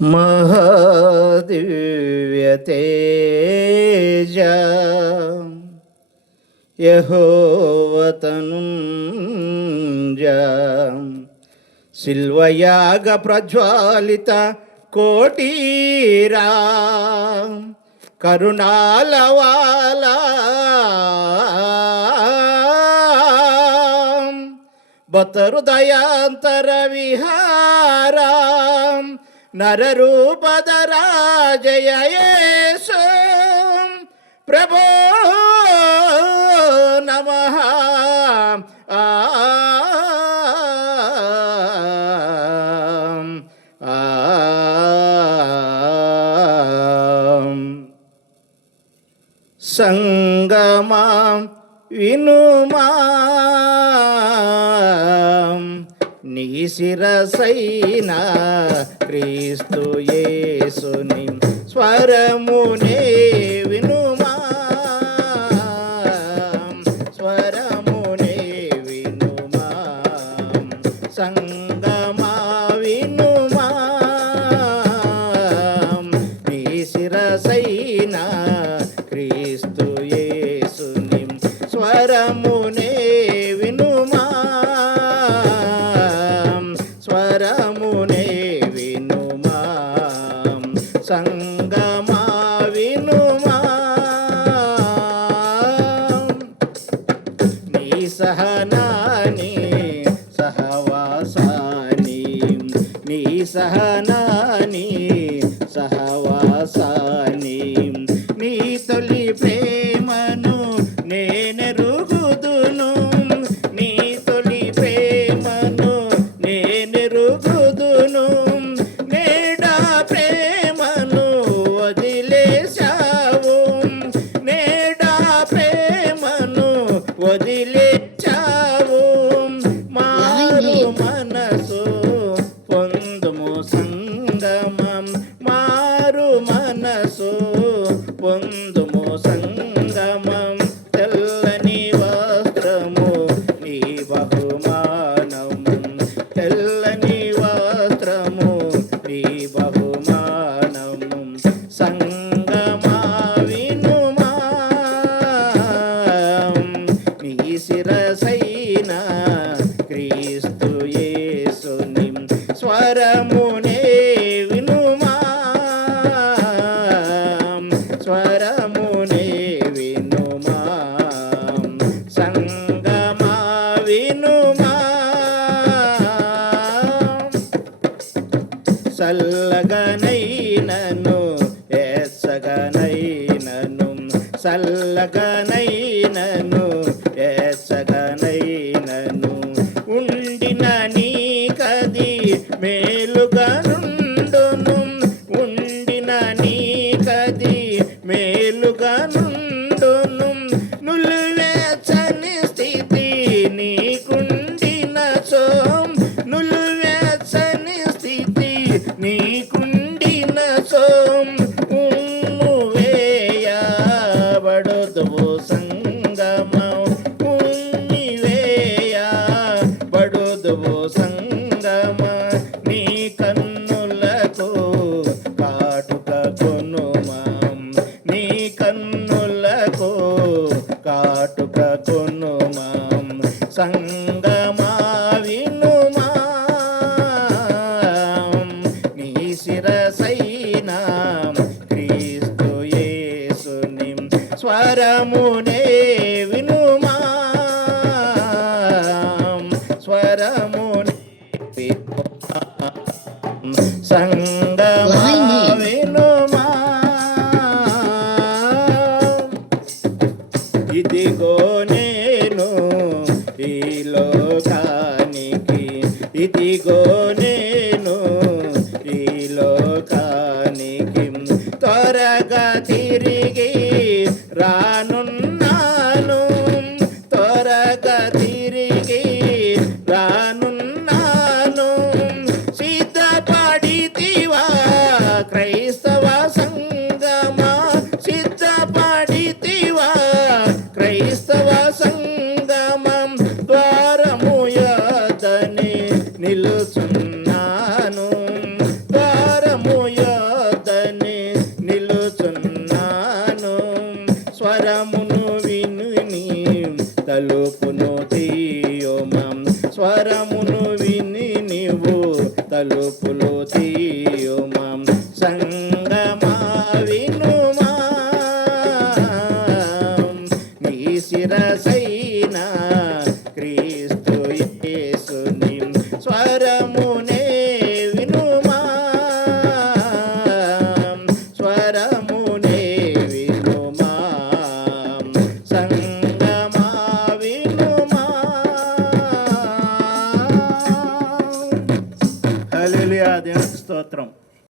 మహాదివ్యతేజ యెహోవతనుంజ సిల్వయాగ ప్రజ్వాలిత కోటీరా కరుణాలవాలా బతరుదయాంతర విహారా నరరూపధరా జయ యేసు ప్రభో నమః. సంగమా వినుమా నీ శిరసైన క్రీస్తు యేసుని స్వరమునే వినుమా, స్వరమునే వినుమా. సంగమా వినుమా నీ శిరసైన క్రీస్తు యేసుని స్వరమునే వినుమా, స్వరమునే వినుమా. సంగమా వినుమా నీ సహనాని సహవాసాని, నీ సహనాని సహవాసాని. నీ తొలి ప్రేమను నేనెరుగుదును, నీ తొలి ప్రేమను నేనెరుగుదును. నేడా ప్రేమను వదిలేశావు, నేడా ప్రేమను వదిలేశావు. మారు మనసు పొందుము సంగమం, మారు మనసు పొందుము సంగమం. తెల్లని వస్త్రము నీ బహుమానము, తెల్లని వస్త్రము నీ బహుమానము. సంగమా వినుమా నీ శిరసైన క్రీస్తు యేసుని స్వరమునే వినుమా, స్వరమునే వినుమా. సంగమా వినుమా సల్లగనైనను ఎచ్చగనైనను, సల్లగనైనను ఎచ్చగనైనను. ఉండిన నీకది మేలుగనుండును, ఉండిన నీకది మేలుగనుండును. నులువెచ్చని స్థితి నీకుండిన సో, నులువెచ్చని స్థితి నీకుండిన సో. ఉమ్ము వేయబడుదువు సంగమం, ఉమ్మి వేయబడుదువు సంగమ. నీ కన్నులకు కాటుక కొనుమా, నీ కన్నులకు కాటుక కొనుమా. సంగమా వినుమా నీ శిరసైన క్రీస్తు యేసుని స్వరమునే వినుమా, స్వరమునే వినుమా. సంగమా వినుమా. ఇదిగో నేను ఈ లోకానికి, ఇదిగో నేను ఈ లోకానికి త్వరగా తిరిగి రానున్నాను, త్వరగా తిరిగి రానున్నాను. సిద్ధపడితివా క్రైస్తవ సంగమా, సిద్ధపడితివా క్రైస్తవ సంగమం. ద్వారము యొద్దనే నిలుచున్నాను, స్వరమును విని నీవు తలుపులు తీయుమా సంగమా వినుమా నీ శిరసై